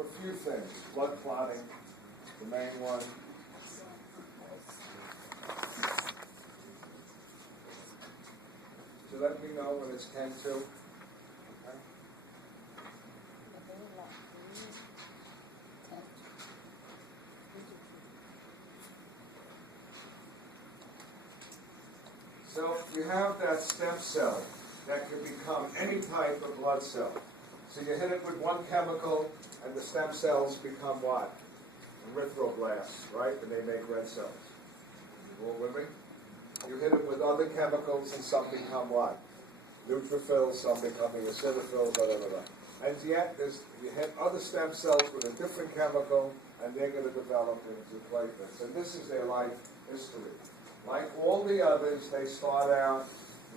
for a few things. Blood clotting, the main one. So let me know when it's 10 to. Okay. So you have that stem cell that can become any type of blood cell. So you hit it with one chemical, and the stem cells become what? Erythroblasts, right? And they make red cells. You all with me? You hit it with other chemicals, and some become what? Neutrophils, some becoming eosinophils, blah, blah, blah. And yet, you hit other stem cells with a different chemical, and they're going to develop into platelets. And this is their life history. Like all the others, they start out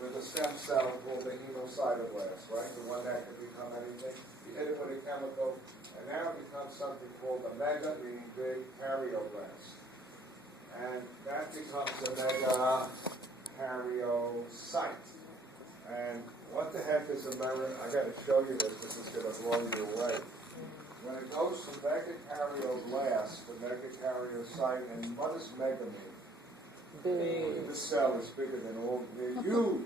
with a stem cell called the hemocytoblast, right? The one that can become anything. You hit it with a chemical, and now it becomes something called a mega, meaning big, karyoblast. And that becomes a mega karyocyte. And what the heck is a mega? I got to show you this because it's going to blow you away. When it goes from megakaryoblast to megakaryocyte, and what does mega mean? Big. This cell is bigger than all. They're huge.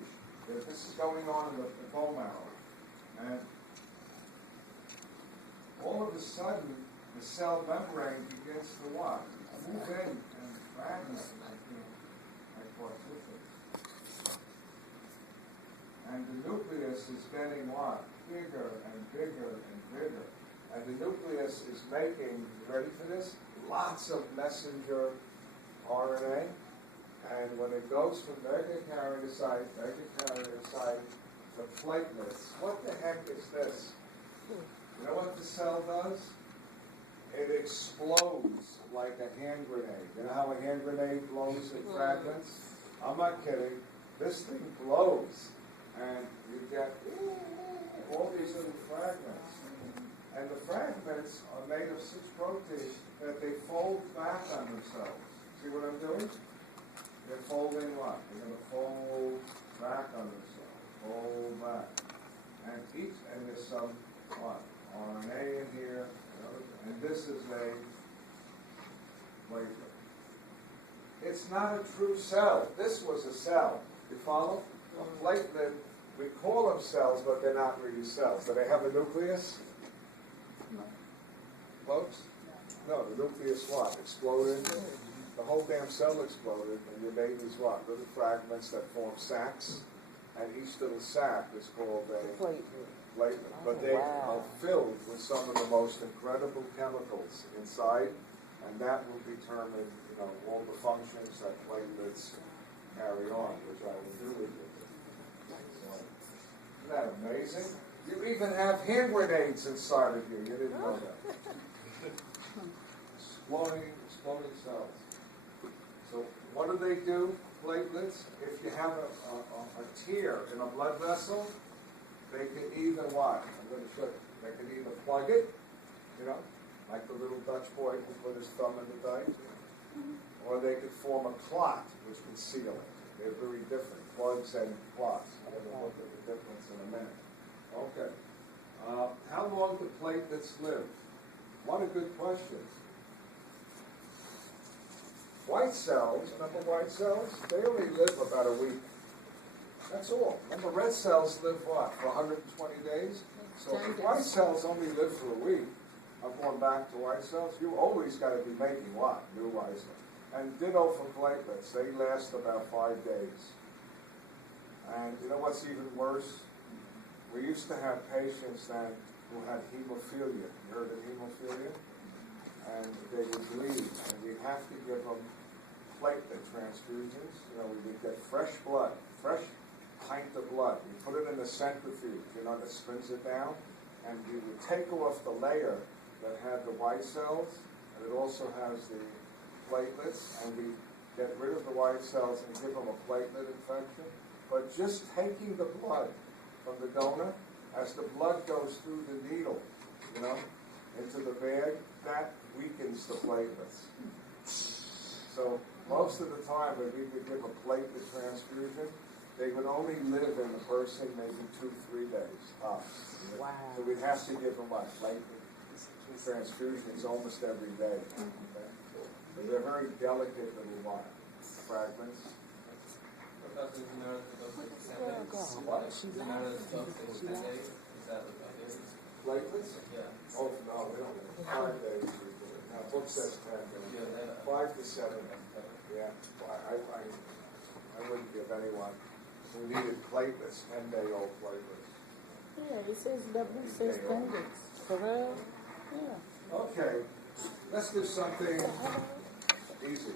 This is going on in the bone marrow. And all of a sudden, the cell membrane begins to what? Move in and fragment like particles. And the nucleus is getting what? Bigger and bigger and bigger. And the nucleus is making, you ready for this? Lots of messenger RNA. And when it goes from megakaryocyte to platelets, what the heck is this? You know what the cell does? It explodes like a hand grenade. You know how a hand grenade blows in fragments? I'm not kidding. This thing blows. And you get all these little fragments. And the fragments are made of such proteins that they fold back on themselves. See what I'm doing? They're folding what? They're going to fold back on themselves. Fold back. And there's some, what? RNA in here. And this is a platelet. It's not a true cell. This was a cell. You follow? A platelet, we call them cells, but they're not really cells. Do they have a nucleus? No. Folks? No, the nucleus what? Exploded? The whole damn cell exploded, and you made these what? Little fragments that form sacs, and each little sac is called a platelet. But they are filled with some of the most incredible chemicals inside, and that will determine, all the functions that platelets carry on, which I will do with you. So, isn't that amazing? You even have hand grenades inside of you. You didn't know that. Exploding cells. So what do? Platelets. If you have a tear in a blood vessel, they can either what? I'm going to show you. They can either plug it, like the little Dutch boy who put his thumb in the dike, or they could form a clot, which can seal it. They're very different, plugs and clots. I'm going to look at the difference in a minute. Okay. How long do platelets live? What a good question. White cells, remember white cells? They only live about a week. That's all. Remember red cells live what? For 120 days? So if white cells only live for a week, I'm going back to white cells, you always got to be making what? New white cells. And ditto for platelets. They last about 5 days. And you know what's even worse? We used to have patients who had hemophilia. You heard of hemophilia? And they would bleed, and we'd have to give them platelet transfusions. We would get fresh blood, fresh pint of blood. We put it in the centrifuge, that spins it down, and we would take off the layer that had the white cells, and it also has the platelets, and we get rid of the white cells and give them a platelet infection. But just taking the blood from the donor, as the blood goes through the needle, into the bag, that weakens the platelets. So most of the time when we would give a platelet transfusion, they would only live in the person maybe 2-3 days tops. Wow. So we'd have to give them what? Platelet transfusions almost every day. Okay? But they're very delicate little fragments. What? Is that Platelets? yeah. Oh, no, we don't. 5 days. Now, book says 10 days. 5 to 7. Yeah, I wouldn't give anyone who needed platelets, 10-day-old platelets. Yeah, it says W says 10 days. For real? Yeah. Okay, let's do something easy.